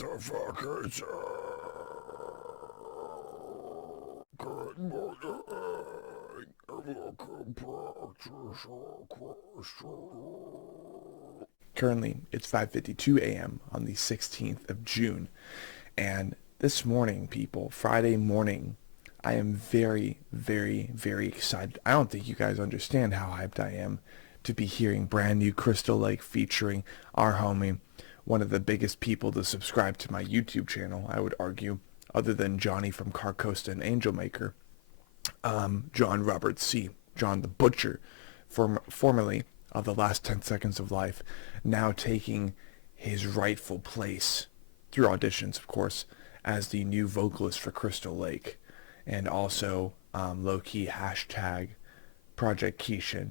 What the fuck is it? Good morning. Welcome back to question. Currently, it's 5:52 a.m. on the 16th of June, and this morning, people, Friday morning, I am very, very, very excited. I don't think you guys understand how hyped I am to be hearing brand new Crystal Lake featuring our homie, one of the biggest people to subscribe to my YouTube channel, I would argue, other than Johnny from Carcosa and Angel Maker, John Robert C., John the Butcher, formerly of The Last 10 Seconds of Life, now taking his rightful place, through auditions of course, as the new vocalist for Crystal Lake, and also low-key hashtag Project Keishan.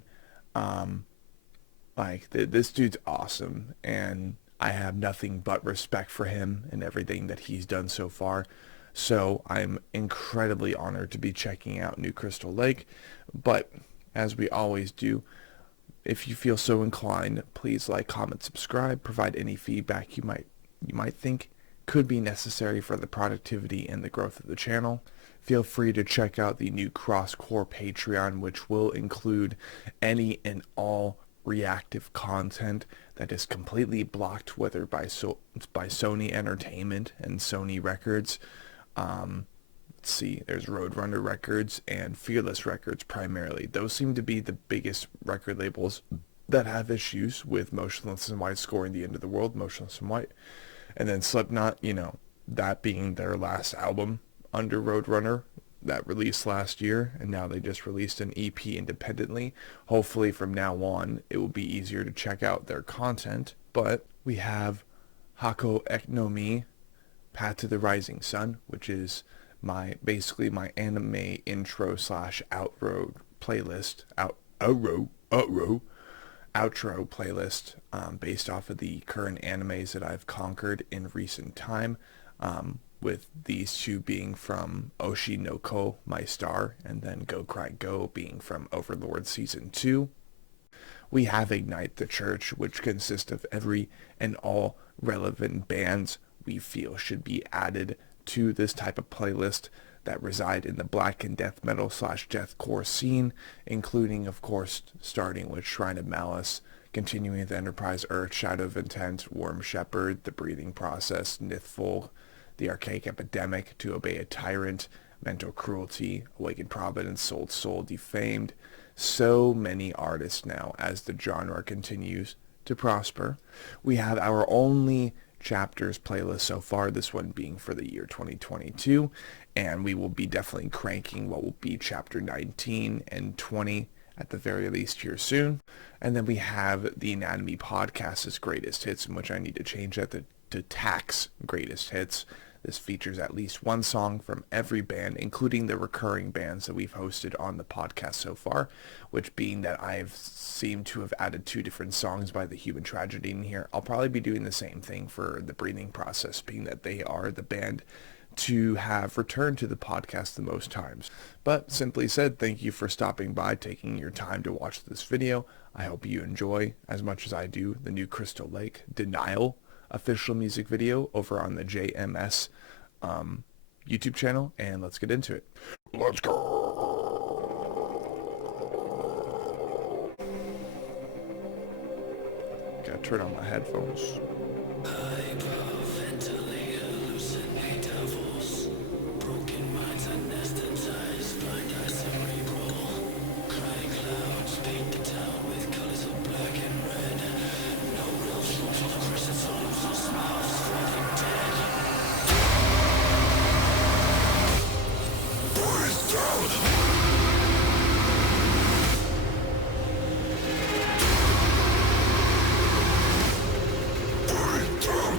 This dude's awesome, and I have nothing but respect for him and everything that he's done so far. So I'm incredibly honored to be checking out new Crystal Lake. But as we always do, if you feel so inclined, please like, comment, subscribe, provide any feedback you might think could be necessary for the productivity and the growth of the channel. Feel free to check out the new CrossCore Patreon, which will include any and all reactive content that is completely blocked, whether by Sony Entertainment and Sony Records. Let's see, there's Roadrunner Records and Fearless Records primarily. Those seem to be the biggest record labels that have issues with Motionless in White scoring the end of the world, Motionless in White. And then Slipknot, that being their last album under Roadrunner that released last year, and now they just released an EP independently. Hopefully from now on it will be easier to check out their content. But we have Hako Eknomi, Path to the Rising Sun, which is basically my anime intro / outro playlist, outro playlist, based off of the current animes that I've conquered in recent time, with these two being from Oshi no Ko, My Star, and then Go Cry Go being from Overlord Season 2. We have Ignite the Church, which consists of every and all relevant bands we feel should be added to this type of playlist that reside in the black and death metal / deathcore scene, including, of course, starting with Shrine of Malice, continuing with Enterprise Earth, Shadow of Intent, Worm Shepherd, The Breathing Process, Nithful, The Archaic Epidemic, To Obey a Tyrant, Mental Cruelty, Awakened Providence, Sold Soul, Defamed. So many artists now as the genre continues to prosper. We have our only chapters playlist so far, this one being for the year 2022, and we will be definitely cranking what will be chapter 19 and 20 at the very least here soon. And then we have the Anatomy Podcast's Greatest Hits, in which I need to change that to TAC's Greatest Hits. This features at least one song from every band, including the recurring bands that we've hosted on the podcast so far, which being that I've seemed to have added 2 different songs by The Human Tragedy in here. I'll probably be doing the same thing for The Breathing Process, being that they are the band to have returned to the podcast the most times. But simply said, thank you for stopping by, taking your time to watch this video. I hope you enjoy, as much as I do, the new Crystal Lake Denial official music video over on the JMS YouTube channel, and let's get into it. Let's go. Gotta turn on my headphones. Hyperventilate, hallucinate devils. Broken minds anesthetized, blind eyes cerebral. Crying clouds paint the town with colors of black and red. No real truth for the crescent souls, no smiles, fucking dead. Breathe down! Breathe down!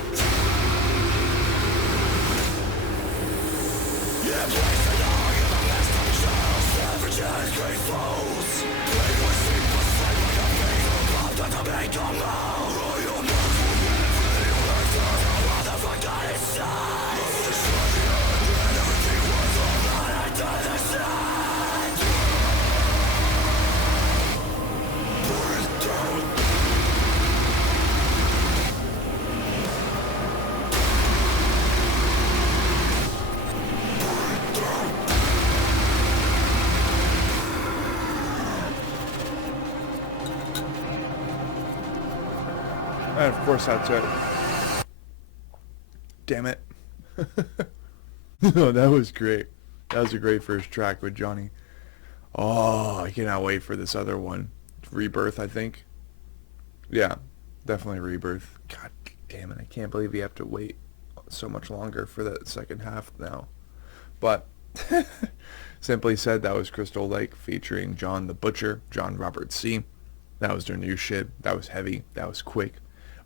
And of course that's it. Damn it. No, that was great. That was a great first track with Johnny. Oh, I cannot wait for this other one. Rebirth, I think. Yeah, definitely Rebirth. God damn it, I can't believe we have to wait so much longer for that second half now. But, simply said, that was Crystal Lake featuring John the Butcher, John Robert C. That was their new shit. That was heavy. That was quick.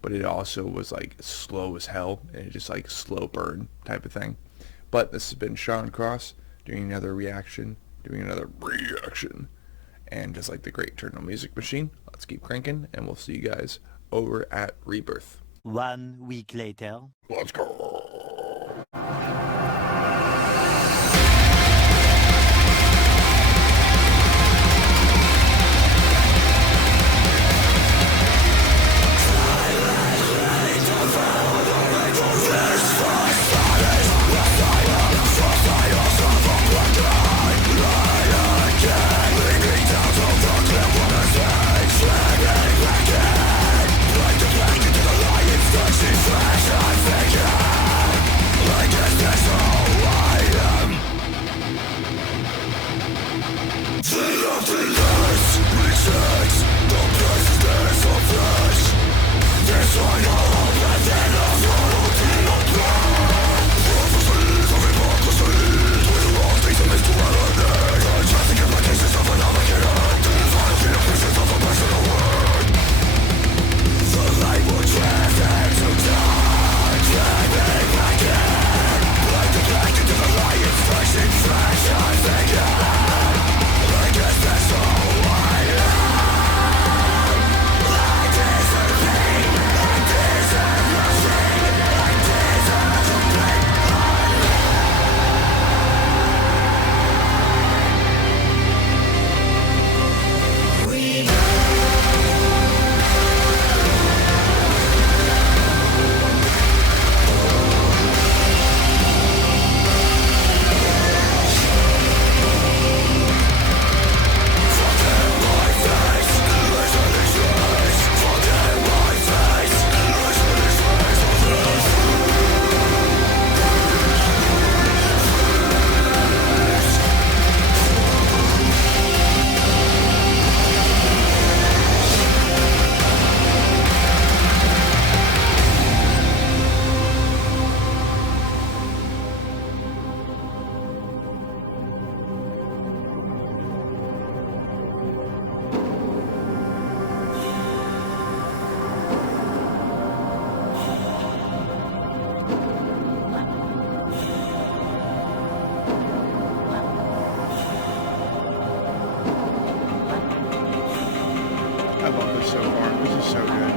But it also was like slow as hell. And it just like slow burn type of thing. But this has been Sean Cross doing another reaction. And just like the Great Eternal Music Machine, let's keep cranking. And we'll see you guys over at Rebirth. 1 week later. Let's go. I love this so far. This is so good.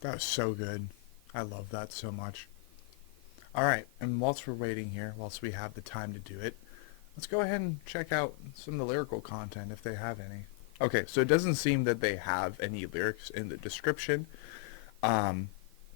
That was so good. I love that so much. Alright, and whilst we're waiting here, whilst we have the time to do it, let's go ahead and check out some of the lyrical content if they have any. Okay, so it doesn't seem that they have any lyrics in the description, and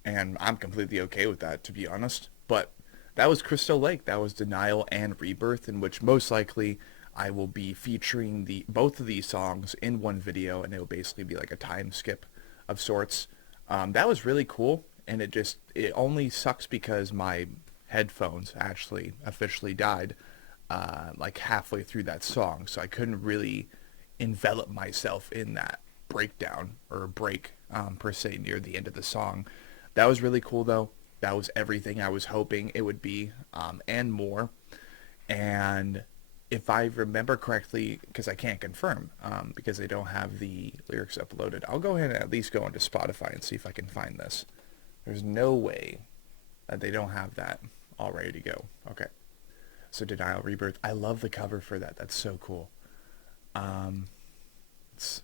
I'm completely okay with that, to be honest. But that was Crystal Lake. That was Denial and Rebirth, in which most likely I will be featuring both of these songs in one video, and it will basically be like a time skip of sorts. That was really cool, and it only sucks because my headphones actually officially died like halfway through that song, so I couldn't really envelop myself in that breakdown or break per se near the end of the song. That was really cool though. That was everything I was hoping it would be, and more. And if I remember correctly, because I can't confirm, because they don't have the lyrics uploaded, I'll go ahead and at least go into Spotify and see if I can find this. There's no way that they don't have that all ready to go. Okay. So Denial Rebirth. I love the cover for that. That's so cool. It's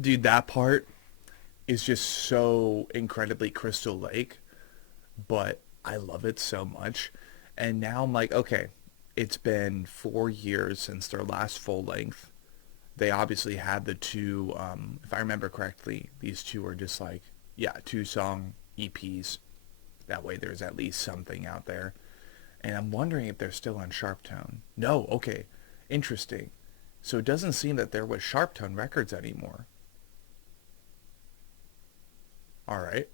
dude, that part is just so incredibly Crystal Lake, but I love it so much. And now I'm like, okay, it's been 4 years since their last full length. They obviously had the two, if I remember correctly, these two are just like, yeah, 2-song EPs. That way there's at least something out there. And I'm wondering if they're still on Sharptone. No, okay, interesting. So it doesn't seem that they're with Sharptone Records anymore. Alright.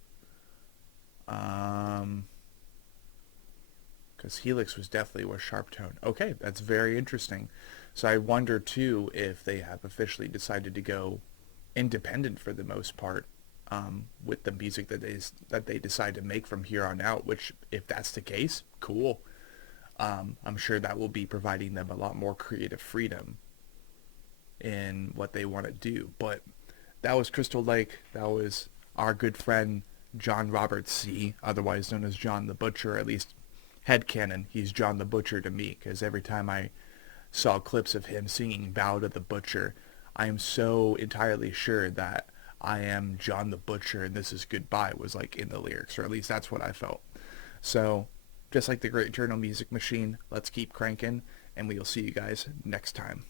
Because Helix was definitely with Sharptone. Okay, that's very interesting. So I wonder too if they have officially decided to go independent for the most part, with the music that they decide to make from here on out. Which, if that's the case, cool. I'm sure that will be providing them a lot more creative freedom in what they want to do. But that was Crystal Lake. That was our good friend John Robert C., otherwise known as John the Butcher. At least headcanon, he's John the Butcher to me, because every time I saw clips of him singing Bow to the Butcher, I am so entirely sure that I am John the Butcher and this is goodbye was like in the lyrics, or at least that's what I felt. So, just like the Great Eternal Music Machine, let's keep cranking, and we'll see you guys next time.